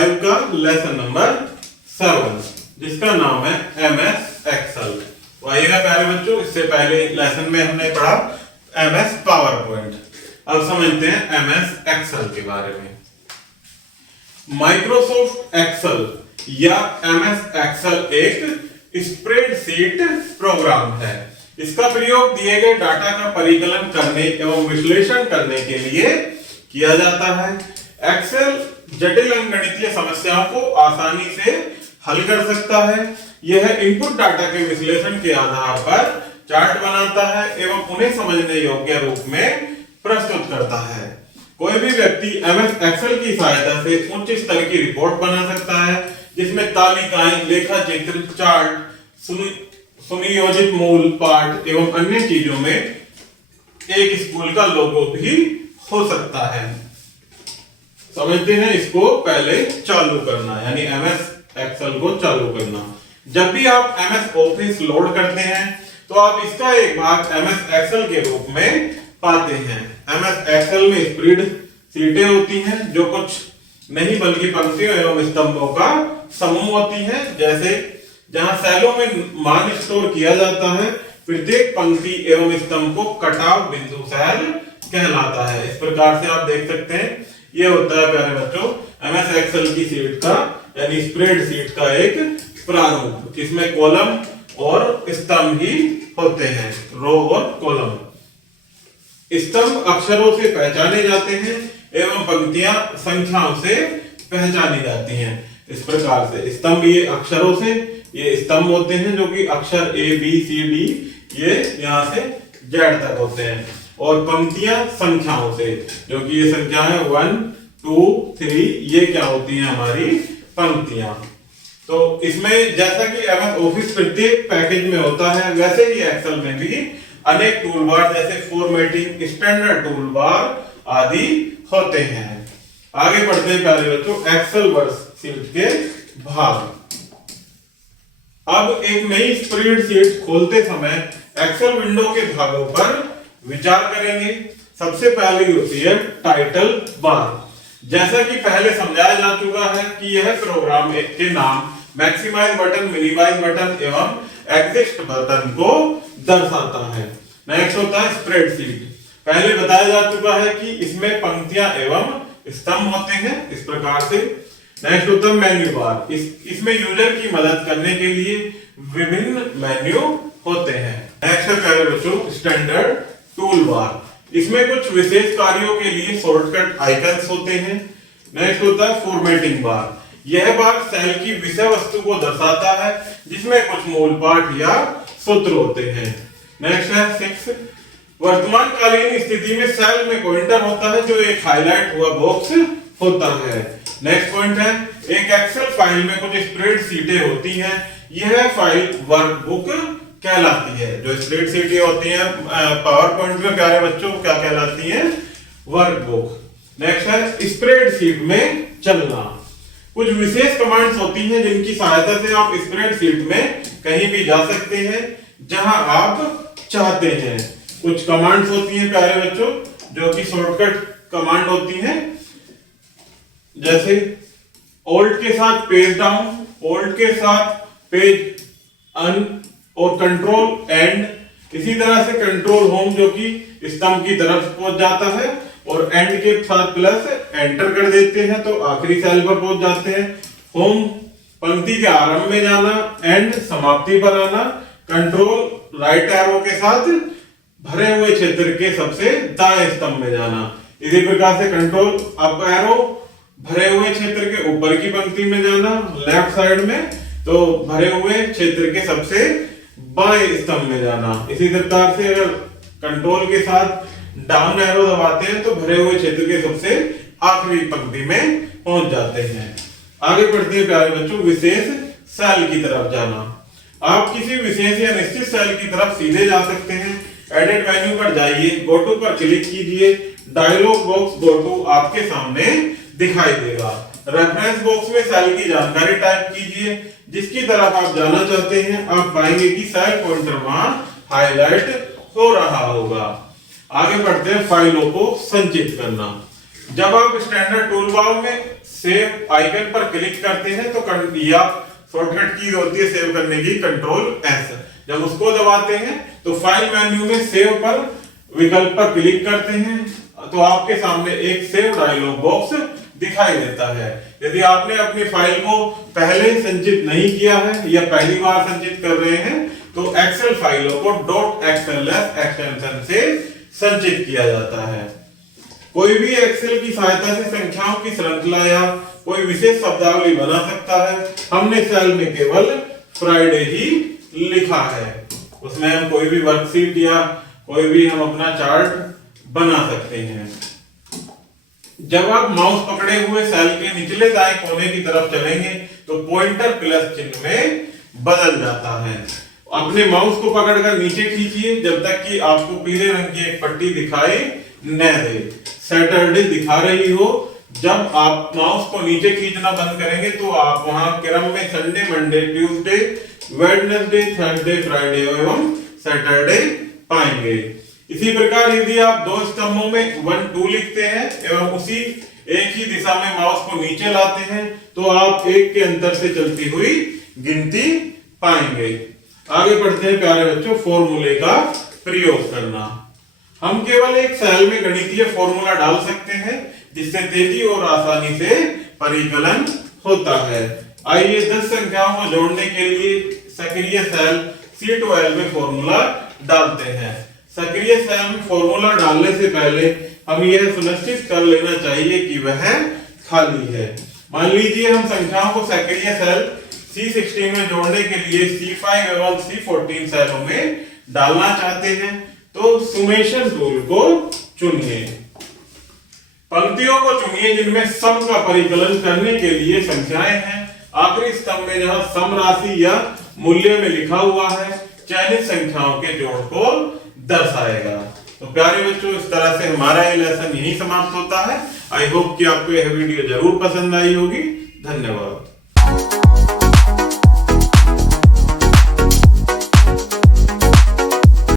5 का lesson number 7, जिसका नाम है MS एक्सेल। तो आइएगा प्यारे बच्चों, इससे पहले लेसन में हमने पढ़ा MS पावर पॉइंट, अब समझते हैं MS एक्सेल के बारे में। माइक्रोसॉफ्ट एक्सेल या MS एक्सेल एक स्प्रेडशीट प्रोग्राम है। इसका प्रयोग दिए गए डाटा का परिकलन करने एवं विश्लेषण करने के लिए किया जाता है। एक्सेल जटिल अंकगणितीय समस्याओं को आसानी से हल कर सकता है। यह इनपुट डाटा के विश्लेषण के आधार पर चार्ट बनाता है एवं उन्हें समझने योग्य रूप में प्रस्तुत करता है। कोई भी व्यक्ति MS एक्सेल की सहायता से उच्च स्तर की रिपोर्ट बना सकता है, जिसमें तालिकाएं, लेखा चित्र, चार्ट, सुनियोजित मूल, पाठ एवं अन्य चीजों में एक स्कूल का लोगो भी हो सकता है। समझते हैं इसको पहले चालू करना, यानी MS एक्सेल को चालू करना। जब भी आप MS ऑफिस लोड करते हैं तो आप इसका एक भाग MS एक्सेल के रूप में पाते हैं। MS एक्सेल में स्प्रेड शीटें होती हैं जो कुछ नहीं बल्कि पंक्तियों एवं स्तंभों का समूह होती हैं। जैसे जहां सेलों में मान स्टोर किया जाता है, प्रत्येक पंक्ति एवं स्तंभ को कटाव बिंदु सेल कहलाता है। इस प्रकार से आप देख सकते हैं, ये होता है प्यारे बच्चों MS एक्सेल की शीट का यानी स्प्रेड शीट का एक प्रारूप, जिसमें कॉलम और स्तंभ ही होते हैं, रो और कॉलम। स्तंभ अक्षरों से पहचाने जाते हैं एवं पंक्तियां संख्याओं से पहचानी जाती हैं। इस प्रकार से स्तंभ ये अक्षरों से, ये स्तंभ होते हैं जो कि अक्षर A B C D ये यहां से Z तक होते हैं, और पंक्तियां संख्याओं से, जो कि ये संख्या है 1 2 3, ये क्या होती हैं हमारी पंक्तियां। तो इसमें जैसा कि MS ऑफिस प्रत्येक पैकेज में होता है, वैसे ही एक्सेल में भी अनेक टूलबार जैसे फॉर्मेटिंग, स्टैंडर्ड टूलबार आदि होते हैं। आगे बढ़ते हैं प्यारे बच्चों एक्सेल वर्कशीट के भाग। अब एक नई स्प्रेडशीट खोलते समय एक्सेल विंडो के भागों पर विचार करेंगे। सबसे पहली होती है टाइटल बार। जैसा कि पहले समझाया जा चुका है कि यह प्रोग्राम के नाम, मैक्सिमाइज बटन, मिनिमाइज बटन एवं एग्जिस्ट बटन को दर्शाता है। नेक्स्ट होता है स्प्रेडशीट। पहले बताया जा चुका है कि इसमें पंक्तियां एवं स्तंभ होते हैं, इस प्रकार से। नेक्स्ट होता है मेन्यू बार। इसमें यूजर की मदद करने के लिए विभिन्न मेन्यू होते हैं। नेक्स्ट है प्यारे बच्चों स्टैंडर्ड टूल बार। इसमें कुछ विशेष कार्यों के लिए शॉर्टकट आइकन्स होते हैं। नेक्स्ट होता है फॉर्मेटिंग बार। यह बार सेल की विषय वस्तु को दर्शाता है, जिसमें कुछ मूल पाठ या सूत्र होते हैं। नेक्स्ट है 6 वर्तमान कालीन स्थिति में सेल में पॉइंटर होता है, जो एक हाईलाइट हुआ बॉक्स होता है। नेक्स्ट पॉइंट है एक एक्सेल फाइल में कुछ स्प्रेडशीटें होती हैं। यह फाइल वर्कबुक कहलाती है। जो स्प्रेडशीटें होती हैं पावर पॉइंट में प्यारे बच्चों क्या कहलाती हैं? वर्कबुक। नेक्स्ट है स्प्रेडशीट में चलना। कुछ विशेष कमांड्स होती हैं जिनकी सहायता से आप स्प्रेडशीट में कहीं भी जा सकते हैं जहां आप चाहते हैं। कुछ कमांड्स होती हैं प्यारे बच्चों जो कि शॉर्टकट कमांड होती हैं, जैसे ऑल्ट के साथ पेज डाउन, ऑल्ट के साथ पेज अन और कंट्रोल एंड। इसी तरह से कंट्रोल होम जो कि स्तंभ की तरफ पहुंच जाता है, और एंड के साथ प्लस एंटर कर देते हैं तो आखिरी सेल पर पहुंच जाते हैं। होम पंक्ति के आरंभ में जाना, एंड समाप्ति पर आना। कंट्रोल राइट एरो के साथ भरे हुए क्षेत्र के सबसे दाएं स्तंभ में जाना। इसी प्रकार से कंट्रोल अप एरो भरे हुए क्षेत्र के ऊपर की पंक्ति में जाना, लेफ्ट साइड में तो भरे हुए क्षेत्र के सबसे बाएं स्तंभ में जाना। इसी प्रकार से अगर कंट्रोल के साथ डाउन एरो दबाते हैं तो भरे हुए क्षेत्र के सबसे आखिरी पंक्ति में पहुंच जाते हैं। आगे बढ़ते हैं प्यारे बच्चों विशेष सेल की तरफ जाना। आप किसी विशेष या निश्चित सेल की तरफ सीधे जा सकते हैं। एडिट मेन्यू पर जाइए, गो टू पर क्लिक कीजिए, डायलॉग बॉक्स गो टू आपके सामने दिखाई देगा। रेफरेंस बॉक्स में सेल की जानकारी टाइप कीजिए जिसकी तरफ आप जाना चाहते हैं। आप पाएंगे कि सेल पॉइंटर वहां हाईलाइट हो रहा होगा। आगे बढ़ते हैं फाइलों को संचित करना। जब आप स्टैंडर्ड टूलबार में सेव आइकन पर क्लिक करते हैं तो या शॉर्टकट की होती है सेव करने की Ctrl+S, जब उसको दबाते हैं तो फाइल मेन्यू में सेव पर विकल्प पर क्लिक करते हैं तो आपके सामने एक सेव डायलॉग बॉक्स दिखाई देता है। यदि आपने अपनी फाइल को पहले संचित नहीं किया है या पहली बार संचित कर रहे हैं तो एक्सेल फाइलों को .xls एक्सटेंशन से संचित किया जाता है। कोई भी एक्सेल की सहायता से संख्याओं की श्रृंखला या कोई विशेष शब्दावली बना सकता है। हमने सेल में केवल फ्राइडे ही लिखा है, उसमें हम कोई भी वर्कशीट या कोई भी हम अपना चार्ट बना सकते हैं। जब आप माउस पकड़े हुए सेल के निचले दाएं कोने की तरफ चलेंगे तो पॉइंटर प्लस चिन्ह में बदल जाता है। अपने माउस को पकड़कर नीचे खींचिए जब तक कि आपको पीले रंग की एक पट्टी दिखाई न दे, सैटरडे दिखा रही हो। जब आप माउस को नीचे खींचना बंद करेंगे तो आप वहां क्रम में Sunday, Monday, Tuesday, Wednesday, Thursday, Friday एवं सैटरडे पाएंगे। इसी प्रकार यदि आप दो स्तंभों में 1 2 लिखते हैं एवं उसी एक ही दिशा में माउस को नीचे लाते हैं तो आप एक के अंतर से चलती हुई गिनती पाएंगे। आगे बढ़ते हैं प्यारे बच्चों, फॉर्मूले का प्रयोग करना। हम केवल एक सेल में गणितीय फॉर्मूला डाल सकते हैं जिससे तेजी और आसानी से परिकलन होता है। आइए 10 संख्याओं को जोड़ने के लिए सक्रिय सेल C12 में फॉर्मूला डालते हैं। सक्रिय सेल में फॉर्मूला डालने से पहले हम यह सुनिश्चित कर लेना चाहिए कि वह खाली है। मान लीजिए हम संख्याओं को सक्रिय सेल C16 में जोड़ने के लिए C5 एवं C14 सेलों में डालना चाहते हैं तो सुमेशन टूल को चुनिए। पंक्तियों को चुनिए जिनमें सम का परिकलन करने के लिए संख्याएं हैं। आखिरी स्तंभ में जहां सम राशि या मूल्य में लिखा हुआ है चयनित संख्याओं के जोड़ को दर्शाएगा। तो प्यारे बच्चों, इस तरह से हमारा ये लेसन यहीं समाप्त होता है। आई होप कि आपको यह वीडियो जरूर पसंद आई होगी। धन्यवाद।